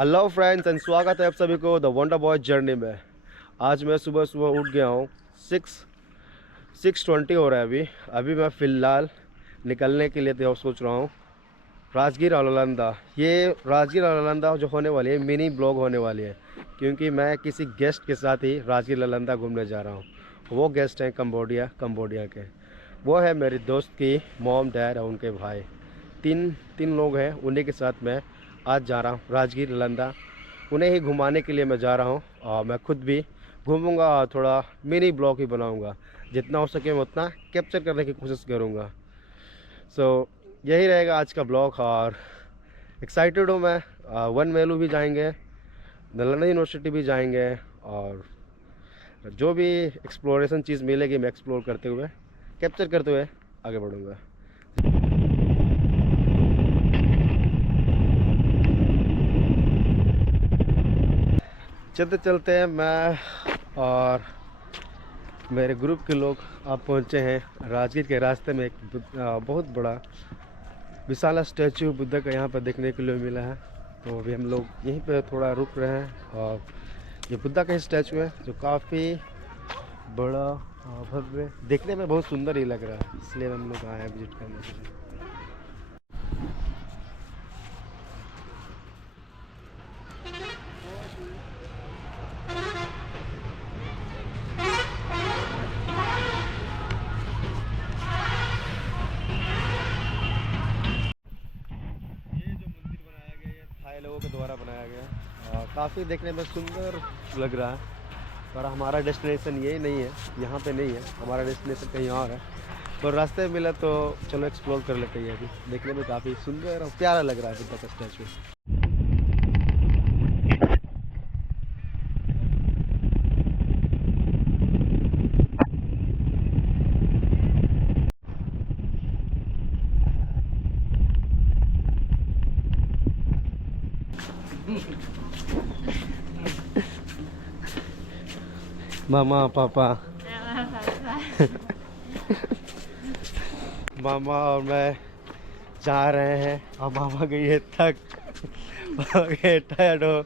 Hello friends and स्वागत है आप सभी को द वंडर बॉय जर्नी में। आज मैं सुबह सुबह उठ गया हूँ। 6:20 हो रहा है अभी मैं फ़िलहाल निकलने के लिए तो सोच रहा हूँ राजगीर अलकनंदा। ये राजगीर अलकनंदा जो होने वाली है मिनी ब्लॉग होने वाली है, क्योंकि मैं किसी गेस्ट के साथ ही राजगीर अलकनंदा घूमने जा रहा हूँ। वो गेस्ट हैं कंबोडिया के। वो है मेरी दोस्त की मॉम डैड और उनके भाई। तीन लोग हैं, उन्हीं के साथ मैं आज जा रहा हूँ राजगीर अलकनंदा। उन्हें ही घुमाने के लिए मैं जा रहा हूँ और मैं खुद भी घूमूंगा और थोड़ा मिनी ब्लॉग ही बनाऊंगा। जितना हो सके मैं उतना कैप्चर करने की कोशिश करूँगा। यही रहेगा आज का ब्लॉग और एक्साइटेड हूँ मैं। वन मेलू भी जाएंगे, नालंदा यूनिवर्सिटी भी जाएंगे और जो भी एक्सप्लोरेशन चीज़ मिलेगी मैं एक्सप्लोर करते हुए कैप्चर करते हुए आगे बढ़ूँगा। चलते चलते मैं और मेरे ग्रुप के लोग आप पहुँचे हैं राजगीर के रास्ते में। एक बहुत बड़ा विशाल स्टैचू बुद्ध का यहाँ पर देखने के लिए मिला है, तो अभी हम लोग यहीं पे थोड़ा रुक रहे हैं। और ये बुद्ध का स्टैचू है जो काफ़ी बड़ा भव्य, देखने में बहुत सुंदर ही लग रहा है, इसलिए हम लोग आए हैं विजिट करने के लिए। थाई लोगों के द्वारा बनाया गया और काफ़ी देखने में सुंदर लग रहा है, पर हमारा डेस्टिनेशन यही नहीं है, यहाँ पे नहीं है। हमारा डेस्टिनेशन कहीं और है, पर रास्ते में मिला तो चलो एक्सप्लोर कर लेते हैं। अभी देखने में काफ़ी सुंदर और प्यारा लग रहा है बुद्ध का स्टैचू। मामा पापा मामा और मैं जा रहे हैं और मामा गई है थक टायर्ड हो।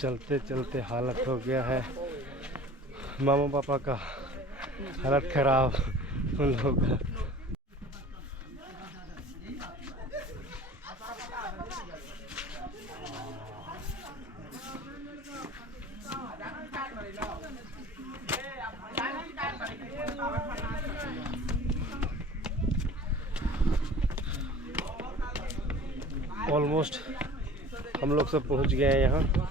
चलते चलते हालत हो गया है मामा पापा का, हालत खराब उन लोगों का। ऑलमोस्ट हम लोग सब पहुंच गए हैं यहाँ।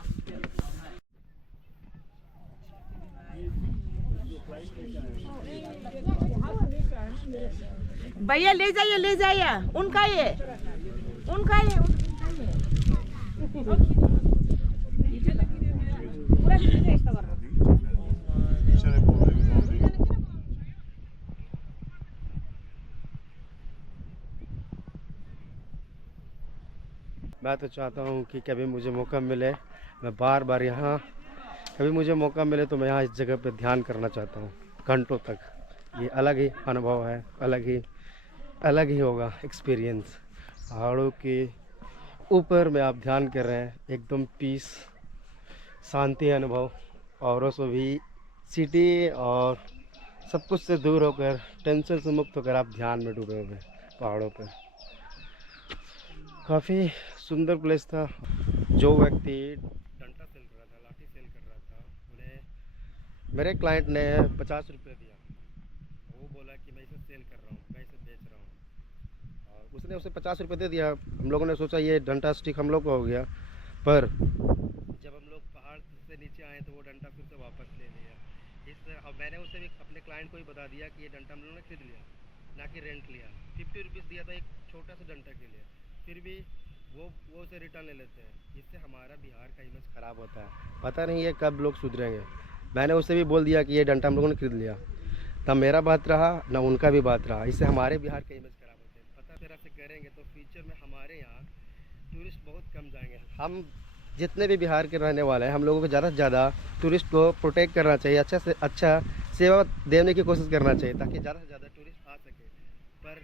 भैया ले जाइए उनका ये मैं तो चाहता हूँ कि कभी मुझे मौका मिले, मैं बार बार यहाँ, कभी मुझे मौका मिले तो मैं यहाँ इस जगह पे ध्यान करना चाहता हूँ घंटों तक। ये अलग ही अनुभव है, अलग ही होगा एक्सपीरियंस। पहाड़ों के ऊपर में आप ध्यान कर रहे हैं, एकदम पीस, शांति अनुभव। औरों से भी सिटी और सब कुछ से दूर होकर, टेंशन से मुक्त होकर आप ध्यान में डूबे हुए पहाड़ों पर। काफ़ी सुंदर प्लेस था। जो व्यक्ति डंडा सेल कर रहा था, लाठी सेल कर रहा था, उन्हें मेरे क्लाइंट ने 50 रुपये दिया। वो बोला कि मैं इसे सेल कर रहा हूँ, मैं इसे बेच रहा हूँ, और उसने उसे 50 रुपये दे दिया। हम लोगों ने सोचा ये डंडा स्टिक हम लोग को हो गया, पर जब हम लोग पहाड़ से नीचे आए तो वो डंडा फिर से वापस ले लिया। अब मैंने उसे भी अपने क्लाइंट को ही बता दिया कि ये डंडा हम लोगों ने खरीद लिया, ना कि रेंट लिया। 50 रुपीज़ दिया था एक छोटा सा डंडा के लिए, फिर भी वो उसे रिटर्न ले लेते हैं। इससे हमारा बिहार का इमेज ख़राब होता है। पता नहीं ये कब लोग सुधरेंगे। मैंने उसे भी बोल दिया कि ये डंडा हम लोगों ने खरीद लिया, ना मेरा बात रहा ना उनका भी बात रहा। इससे हमारे बिहार का इमेज ख़राब होता है। पता तरह से करेंगे तो फ्यूचर में हमारे यहाँ टूरिस्ट बहुत कम जाएंगे। हम जितने भी बिहार के रहने वाले हैं, हम लोगों को ज़्यादा से ज़्यादा टूरिस्ट को प्रोटेक्ट करना चाहिए, अच्छा से अच्छा सेवा देने की कोशिश करना चाहिए, ताकि ज़्यादा से ज़्यादा टूरिस्ट आ सके। पर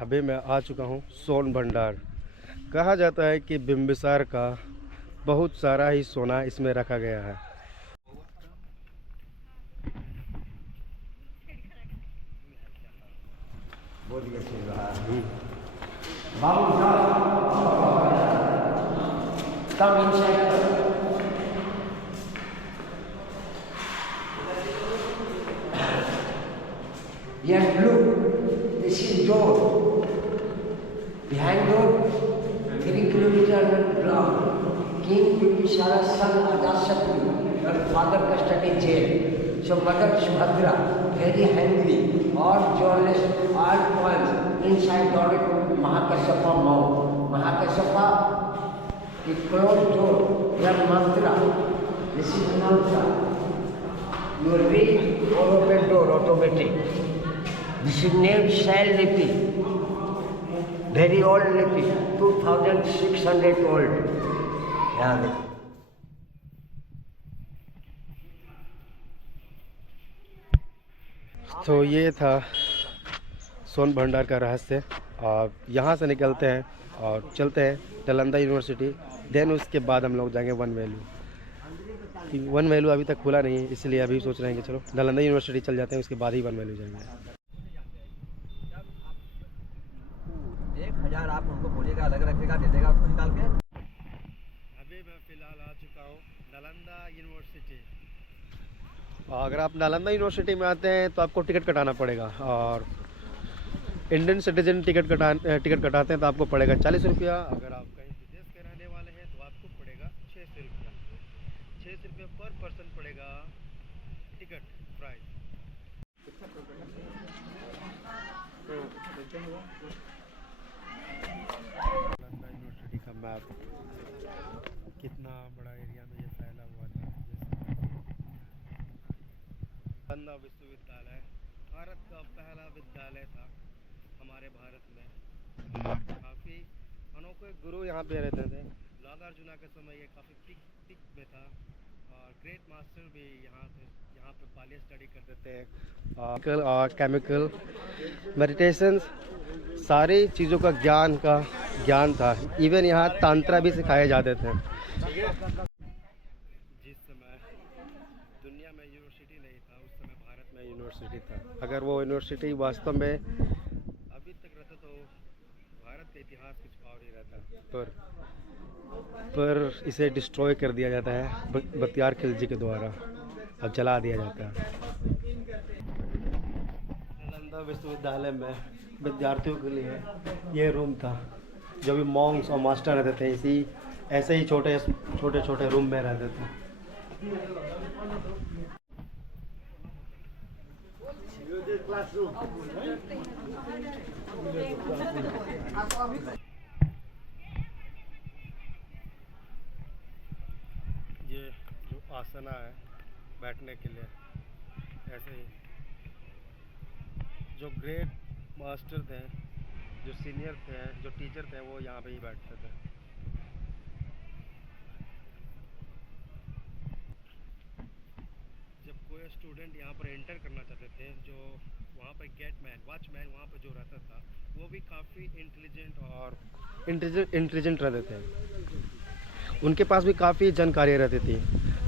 अभी मैं आ चुका हूँ सोन भंडार। कहा जाता है कि बिम्बिसार का बहुत सारा ही सोना इसमें रखा गया है। Come inside. Yes, look, this is door. Behind door, 3 kilometers long. King Bibhisara's son Ajasatru, her father custody jail. So Mother Subhadra, very hungry, all jewelries, all coins, inside door Mahakasapa mouth. Mahakasapa, the closed door, your mantra. This is mantra. You will read or open door automatic. This is named Shell Lipi. Very old Lipi, 2600 old. Yeah. तो ये था सोन भंडार का रहस्य। और यहाँ से निकलते हैं और चलते हैं नालंदा यूनिवर्सिटी। देन उसके बाद हम लोग जाएंगे वन वैल्यू। वन वैल्यू अभी तक खुला नहीं है, इसलिए अभी सोच रहे हैं कि चलो नालंदा यूनिवर्सिटी चल जाते हैं, उसके बाद ही वन वैल्यू जाएंगे। 1000 आप उनको बोलिएगा, अलग रखेगा, दे देगा उसको निकाल के। अभी मैं फ़िलहाल आ चुका हूँ नालंदा यूनिवर्सिटी। अगर आप नालंदा यूनिवर्सिटी में आते हैं तो आपको टिकट कटाना पड़ेगा, और इंडियन सिटीजन टिकट कटाते हैं तो आपको पड़ेगा 40 रुपया। अगर आप कहीं विदेश के रहने वाले हैं तो आपको पड़ेगा 600 रुपया। 600 रुपये पर पर्सन पड़ेगा टिकट प्राइस। नालंदा यूनिवर्सिटी का मैप कितना बड़ा एरिया में ये फैला हुआ था। नालंदा विश्वविद्यालय भारत का पहला विद्यालय था हमारे भारत में। काफ़ी अनोखे गुरु यहाँ पे रहते थे। नागार्जुना के समय ये काफ़ी पीक में था, और ग्रेट मास्टर भी यहाँ पे पाली स्टडी करते थे। और केमिकल मेडिटेशन सारी चीज़ों का ज्ञान था। इवन यहाँ तांत्रा भी सिखाए जाते थे। जिस समय दुनिया में यूनिवर्सिटी नहीं था, उस समय भारत में यूनिवर्सिटी था। अगर वो यूनिवर्सिटी वास्तव में अभी तक रहता तो भारत का इतिहास कुछ और ही रहता। पर इसे डिस्ट्रॉय कर दिया जाता है बख्तियार खिलजी के द्वारा, अब जला दिया जाता है। नालंदा विश्वविद्यालय में विद्यार्थियों के लिए ये रूम था। जो भी मॉन्क्स और मास्टर रहते थे ऐसे ही छोटे रूम में रहते थे। ये जो आसना है बैठने के लिए, ऐसे ही जो ग्रेट मास्टर थे, जो सीनियर थे, जो टीचर थे, वो यहाँ पे ही बैठते थे। जब कोई स्टूडेंट यहाँ पर एंटर करना चाहते थे, जो वहाँ पर गेटमैन वॉचमैन वहाँ पर जो रहता था, वो भी काफ़ी इंटेलिजेंट रहते थे। उनके पास भी काफ़ी जानकारी रहती थी।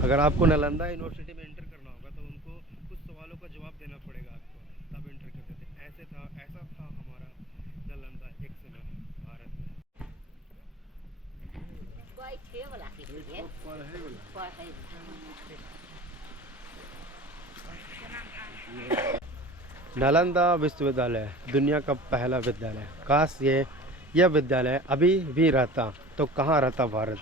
अगर आपको नालंदा यूनिवर्सिटी में एंटर करना होगा तो उनको कुछ सवालों का जवाब देना पड़ेगा आपको, तब एंटर करते थे। ऐसा था हमारा नालंदा एक समय भारत में। नालंदा विश्वविद्यालय दुनिया का पहला विद्यालय। काश यह विद्यालय अभी भी रहता तो कहाँ रहता भारत।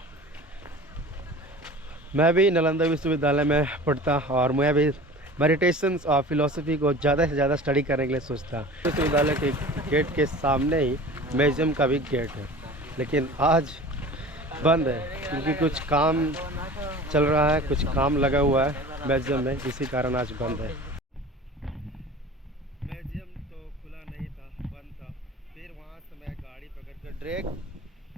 मैं भी नालंदा विश्वविद्यालय में पढ़ता और मैं भी मेडिटेशंस और फिलोसफी को ज़्यादा से ज़्यादा स्टडी करने के लिए सोचता। विश्वविद्यालय के गेट के सामने ही म्यूज़ियम का भी गेट है, लेकिन आज बंद है क्योंकि कुछ काम चल रहा है, कुछ काम लगा हुआ है म्यूज़ियम में, इसी कारण आज बंद है। म्यूज़ियम तो खुला नहीं था, बंद था। फिर वहाँ से मैं गाड़ी पकड़ कर डायरेक्ट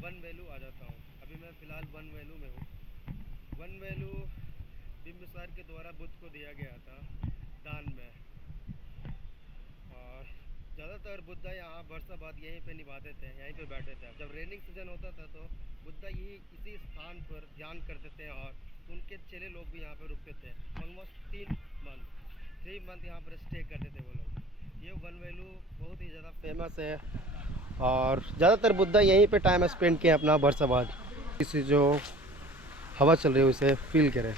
वन वैल्यू आ जाता हूँ। अभी मैं फ़िलहाल वन वैल्यू में हूँ। वन वैल्यू बिम्बिसार के द्वारा बुद्ध को दिया गया था दान में, और ज़्यादातर बुद्धा यहाँ वर्षाबाद यहीं पे निभाते थे, यहीं पे बैठे थे। जब रेनिंग सीजन होता था तो बुद्धा यही इसी स्थान पर ध्यान करते थे और उनके चेले लोग भी यहाँ पर रुकते थे। ऑलमोस्ट 3 मंथ यहाँ पर स्टे करते थे वो लोग। ये वन वैल्यू बहुत ही ज़्यादा फेमस है और ज़्यादातर बुद्धा यहीं पे टाइम स्पेंड किए अपना वर्षाबाद। इसी जो हवा चल रही है उसे फील करें,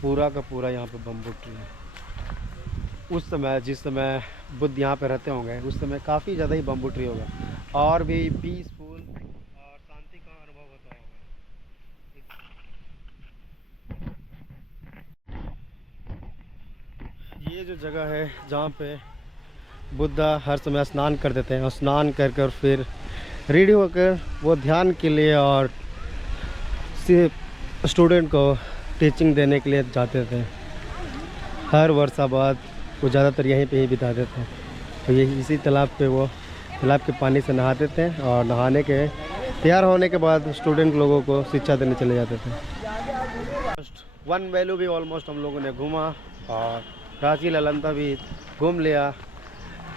पूरा का पूरा यहाँ पे बम्बू ट्री है। उस समय जिस समय बुद्ध यहाँ पे रहते होंगे उस समय काफ़ी ज़्यादा ही बम्बू ट्री होगा और भी पीसफुल और शांति का अनुभव होता होगा। ये जो जगह है जहाँ पे बुद्धा हर समय स्नान कर देते हैं और स्नान कर कर फिर रेडी होकर वो ध्यान के लिए और स्टूडेंट को टीचिंग देने के लिए जाते थे। हर वर्षाबाद वो ज़्यादातर यहीं पे ही बिताते थे। तो ये इसी तालाब पे वो तालाब के पानी से नहाते थे और नहाने के तैयार होने के बाद स्टूडेंट लोगों को शिक्षा देने चले जाते थे। वन वैल्यू भी ऑलमोस्ट हम लोगों ने घूमा और राजगीर नालंदा भी घूम लिया।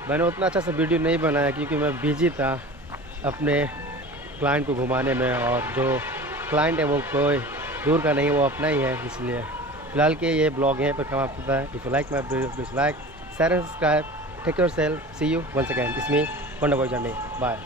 मैंने उतना अच्छा सा वीडियो नहीं बनाया क्योंकि मैं बिजी था अपने क्लाइंट को घुमाने में, और जो क्लाइंट है वो कोई दूर का नहीं, वो अपना ही है। इसलिए फ़िलहाल के ये ब्लॉग यहीं पर समाप्त होता है। If you like my video please like, share and subscribe. Take your self, see you once again. It's me Wonder Boy Journey. Bye.